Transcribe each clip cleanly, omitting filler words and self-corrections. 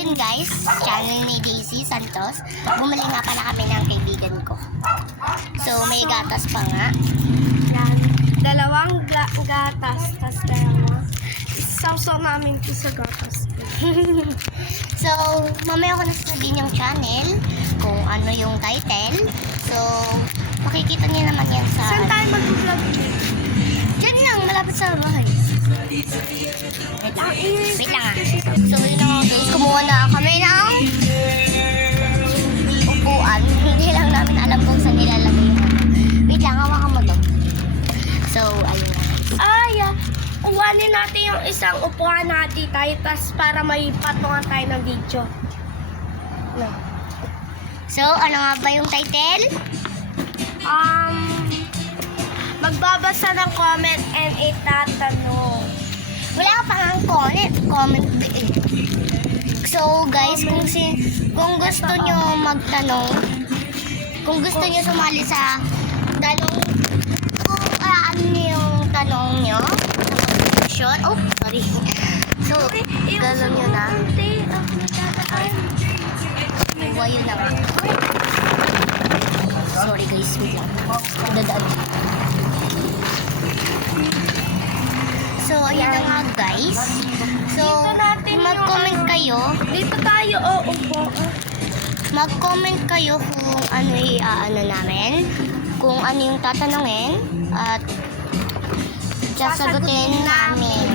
yun guys, channel ni Daisy Santos. Bumili nga pala kami ng kaibigan ko. So, may gatas pa nga. Yan. Dalawang gatas, tas dalawa. Sausaw namin ito sa gatas. So, mamaya ko nasasabihin yung channel, kung ano yung title. So, makikita niyo naman yan sa... Saan tayo mag-vlog? Diyan lang, malapit sa bahay. Wait lang. Wait lang ah. So, yun na nga guys, kumuha na kami ng upuan. Hindi lang namin alam kung saan nilalagay yung ano. Wait lang, hawakan mo to. So, ayun na. Uwanin natin yung isang upuan natin tayo, tas para may patungan tayo ng video. No. So, ano nga ba yung title? Magbabasa ng comment and itatanong. Wala ka pa nga comment eh. So guys, kung gusto nyo magtanong, kung gusto nyo sumali sa tanong, kung ano yung tanong nyo, oh, sorry. So, gano'n nyo na. Yun na nga. Sorry guys, wait lang. Dadaan. So, ayan na nga guys. So, mag-comment kayo. Dito tayo, upo. Mag-comment kayo kung ano ano namin. Kung ano yung tatanungin. At sasagutin namin.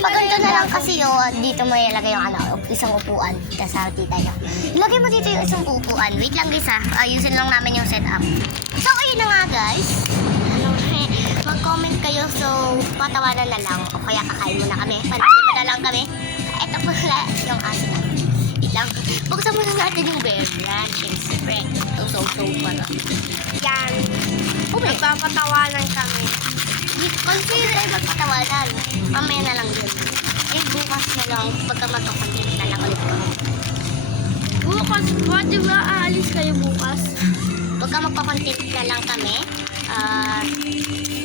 Pag ganito na lang kasi yun, dito mo ilagay yung isang upuan. Kasati tayo. Ilagay mo dito yung isang upuan. Wait lang guys ha. Ayusin lang namin yung setup. So, ayun na nga guys. Mag-comment kayo, so patawanan na lang o kaya kakain muna kami. Panoodin mo na lang kami. Ito pala yung aso namin. Wait lang. Buksan muna natin yung bear brand. Siyempre. So para. Yan. Okay. Magpapatawanan kami. Consider tayo magpatawanan. Mamaya na lang yun. Eh, bukas na lang. Pagka magkakontent na lang ulit kami. Bukas? Di ba aalis kayo bukas? Pagka magpakontent na lang kami,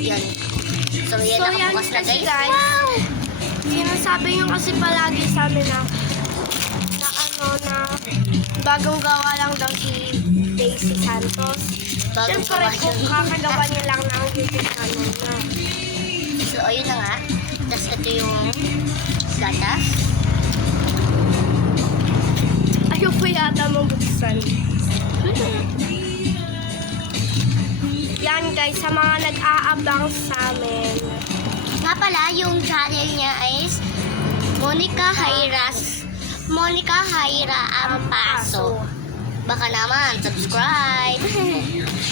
yun. So, yan na bukas na guys. Wow! Sinasabi nyo kasi palagi sa amin na bagong gawa lang daw si Daisy Santos. Siyempre kung kakagawa niya lang ng YouTube channel na. So, ayun na nga. Tapos ito yung gatas. Ayaw po yata mong buksan. Yan guys, sa mga nag-aabang sa amin. Nga pala, yung channel niya is Monica Haira Ampaso. Baka naman, subscribe.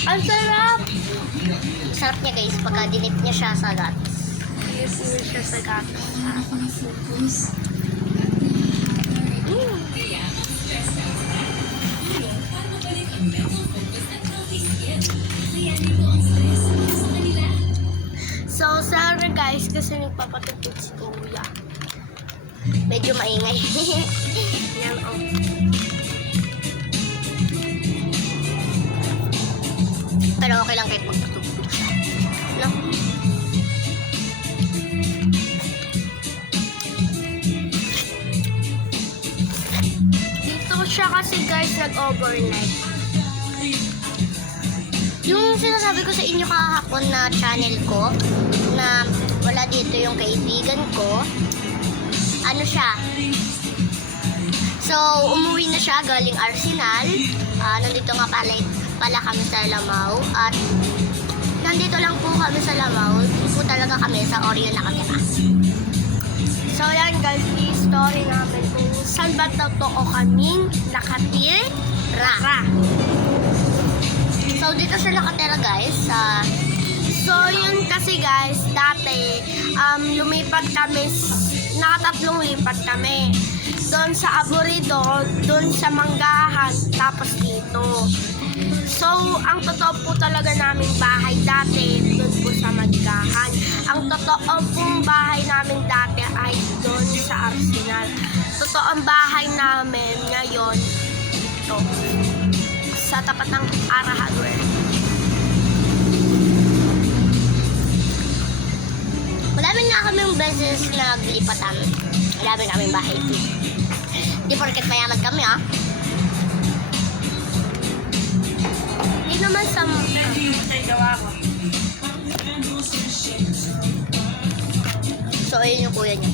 Ang sarap! Sarap niya guys, pagka dinip niya siya sa gatas. Yes, siya sa gatas. So, sorry guys, kasi nagpapatutog si Kuya. Medyo maingay. Yan, Pero okay lang kahit magtutugtog siya. No? Dito siya kasi guys nag-overnight. Yung sinasabi ko sa inyo kahapon na channel ko, na wala dito yung kaibigan ko, ano siya? So, umuwi na siya galing Arsenal. Nandito nga pala kami sa Lamau. At nandito lang po kami sa Lamau. Po talaga kami sa Orion nakatira. So yan guys, i-story namin kung saan ba totoo kaming nakatira. So, dito siya nakatira guys. So yun kasi guys, dati lumipat kami, nakatatlong lipat kami. Doon sa Aburido, doon sa Manggahan, tapos dito. So, ang totoo po talaga naming bahay dati, doon po sa Manggahan. Ang totoo pong bahay namin dati ay doon sa Arsenal. Totoo ang bahay namin ngayon, ito, sa tapat ng Ara Hardware. Marami na kaming beses na naglipatan. Dami kaming bahay. Di porket mayaman kami, ah. Hindi naman sa... So, ayun yung kuya niya.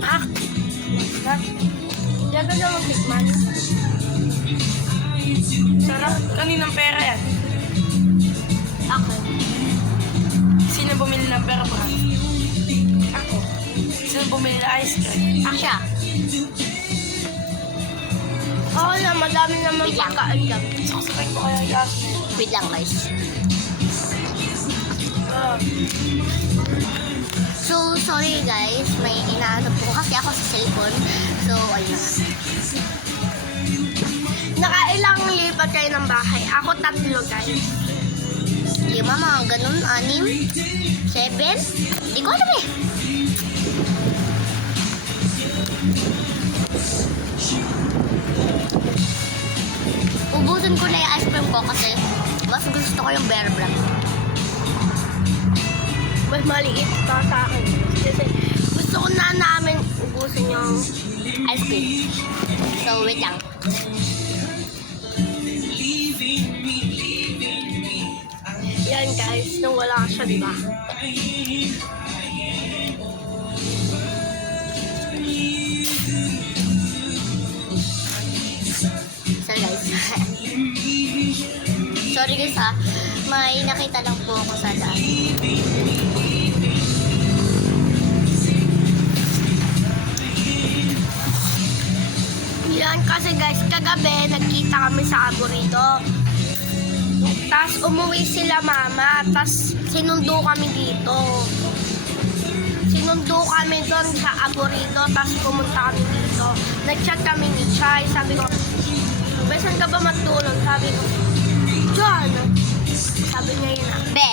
Ah! Diyan ka na magtikman. Sarap. Kaninang pera yan? Ako. Sino bumili ng pera pa? Ako. Sino bumili ng ice cream? Siya. Oo na, madami naman Wait lang. pagkain dyan. Saksakin ko kaya yung gas. Wait lang, guys. So, sorry guys. May inaano po kasi ako sa cellphone. So, ayun. Nakailang lipat kayo ng bahay? Ako 3, guys. 5, mga ganun. 6, 7. Di ko alam eh. Ubusin ko na yung ice cream ko kasi mas gusto ko yung bear brand. Mas maliit pa sa akin. Kasi gusto ko na namin ubusin yung... Ice cream. So, wait lang. Yan guys, nung wala siya, di ba? Sorry guys. Sorry guys ha. May nakita lang po ako sa daan. Yan kasi guys, kagabi nagkita kami sa Aburido. Tapos umuwi sila mama, tapos sinundo kami dito. Sinundo kami doon sa Aburido, tapos pumunta kami dito. Nag-chat kami ni Chay, sabi ko, "Besan ka ba matulog?" Sabi ko, "John." Sabi niya yun ah. Be,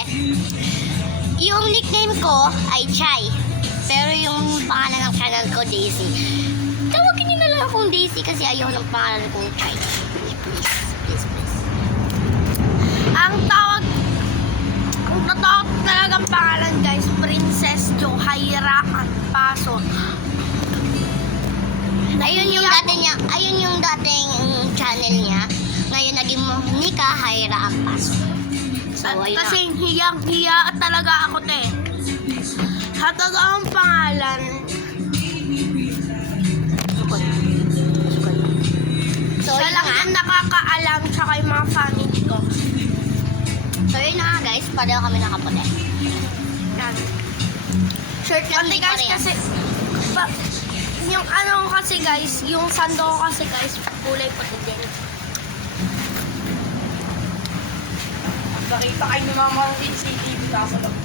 yung nickname ko ay Chai. Pero yung pangalan ng channel ko, Daisy. Tawagin niyo na lang akong Daisy kasi ayaw ng pangalan kong Chai. Please. Ang totoo talagang pangalan guys, Princess Johaira Anpaso. Ayun yung dating channel niya. Ngayon naging Monica Haira Ampas. So, ayun Kasi hiyang-hiya talaga ako te. Sa totoong pangalan, So, siya yun lang nga. ang nakakaalam tsaka yung mga family ko. So, yun na nga guys. Pareho kami nakaputi. Yan. Shirt lang Pati din guys pareho. kasi, yung ano ko kasi guys, yung sando ko kasi guys, kulay puti din. Nakita kayo ni Mama ng CCTV kaso lang.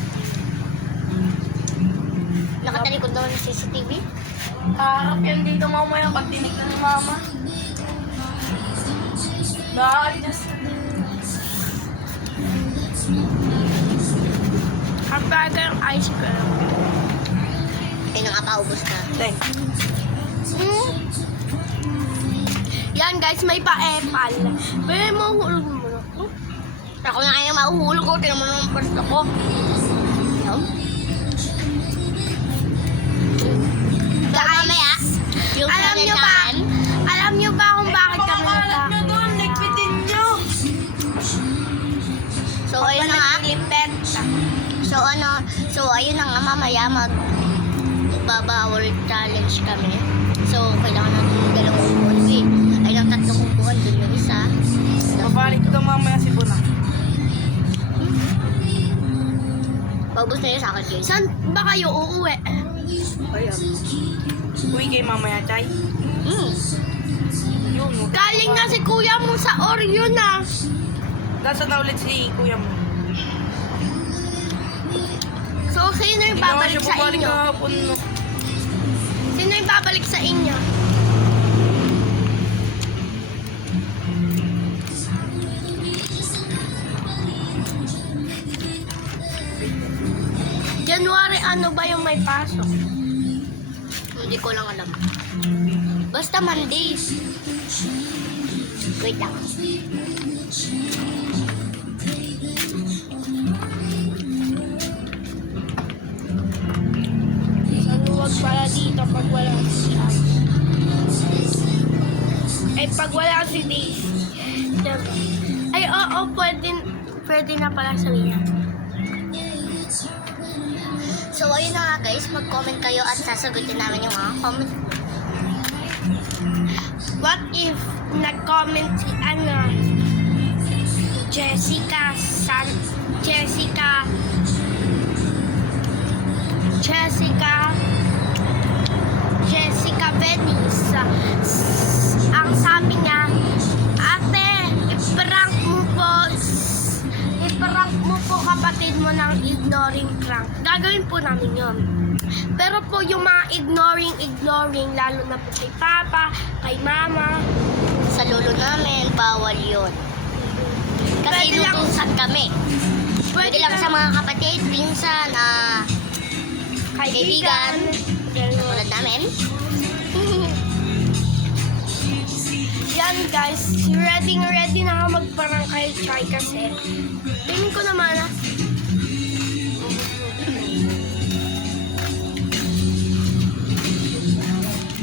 Nakatalikod daw ng CCTV. Harap yan dito mamaya pag tinignan ni Mama. Na-adjust. Ang baga yung ice cream. Ayun nga pa, ubos na. Thank Yan guys, may pa-epal. Pero mahuhulog mo na. Ako na kaya mahuhulog ko. Tinan mo naman first ako. Ayun. Baka mamaya, yung Alam channel nyo ba? namin, Alam nyo ba kung bakit kami nagka... doon, ligpitin nyo. so ayun na nga. Lipet. So ayun na nga, mamaya magbabawal challenge kami. So kailangan natin yung dalawang upuan. Ay ng tatlong upuan, dun yung isa. Babalik ko mamaya si Buna. Paubos na yun sa akin, guys. Saan ba kayo uuwi? Ayan. Uwi kay Mamaya, Chay. Yun, no? Galing na si kuya mo sa Oreo na. Nasaan na ulit si kuya mo? So, sino yung Hindi naman babalik siya sa bumalik inyo? kahapon, no? Sino yung babalik sa inyo? January ano ba yung may pasok? Hindi ko lang alam. Basta Mondays. Wait lang. Sa luwag pala dito pag wala. Ay, pag wala si Daisy. Diba? Ay, oo, pwede na pala sabihin. So, ayun na nga guys, mag-comment kayo at sasagutin namin yung mga comment. What if nag-comment si Jessica Venice. Ang sabi niya, ate, i-prank mo po kapatid mo ng ignoring prank. Gagawin po namin yun. Pero po yung mga ignoring, lalo na po kay Papa, kay Mama, Sa lolo namin, bawal yun. Kasi Pwede lang- inutusan kami. Pwede lang sa mga kapatid, pinsan, kaibigan. Tulad namin. Yan guys, ready na ako magparang kay Chai kasi tingin ko naman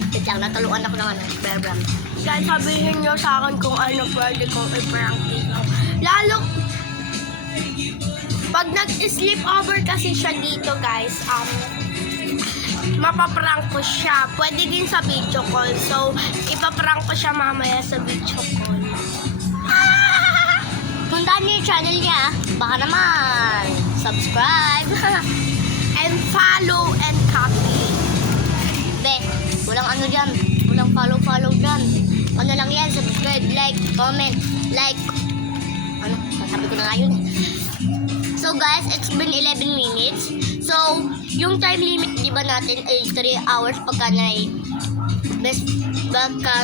Wait lang, natuluan ako ng bear brand. guys, sabihin nyo sa akin kung ano pwede kong i-prank dito. Lalo, pag nag-sleep over kasi siya dito guys, mapaprank ko siya. Pwede din sa video call. So, ipaprank ko siya mamaya sa video call. Puntaan niyo yung channel niya. Baka naman, subscribe. And follow and copy. Be, walang ano dyan. Walang follow dyan. Ano lang yan, subscribe, like, comment, like. Ano, sabi ko na nga yun. So guys, it's been 11 minutes. So, yung time limit, di ba natin, ay 3 hours pagka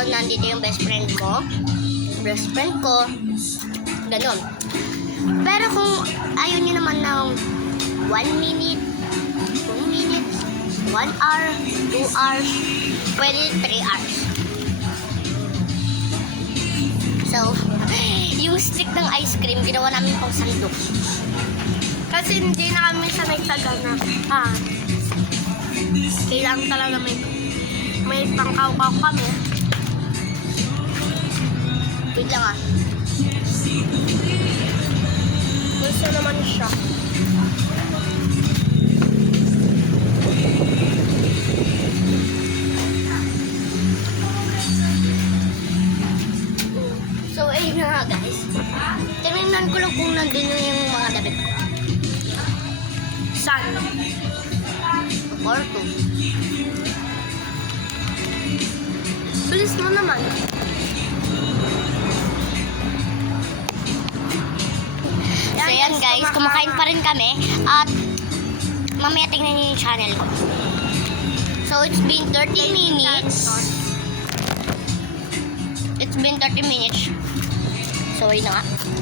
nandito yung best friend ko. Ganon. Pero kung ayaw nyo naman ng 1 minute, 2 minutes, 1 hour, 2 hours, pwede 3 hours. So, yung stick ng ice cream, ginawa namin pang sandok. Kasi hindi na kami sanay sa gana. Kailangan talaga may pangkaw-kaw kami. Wait lang ah. Gusto naman siya. So, ayun na nga guys. Tinignan ko lang kung nandun yung mga damit ko. San? Or 2. Bilis mo naman. So, yan guys, kumakain pa rin kami. At, mamaya tingnan niyo yung channel ko. So, it's been 30 minutes. It's been 30 minutes. So, ayun na nga.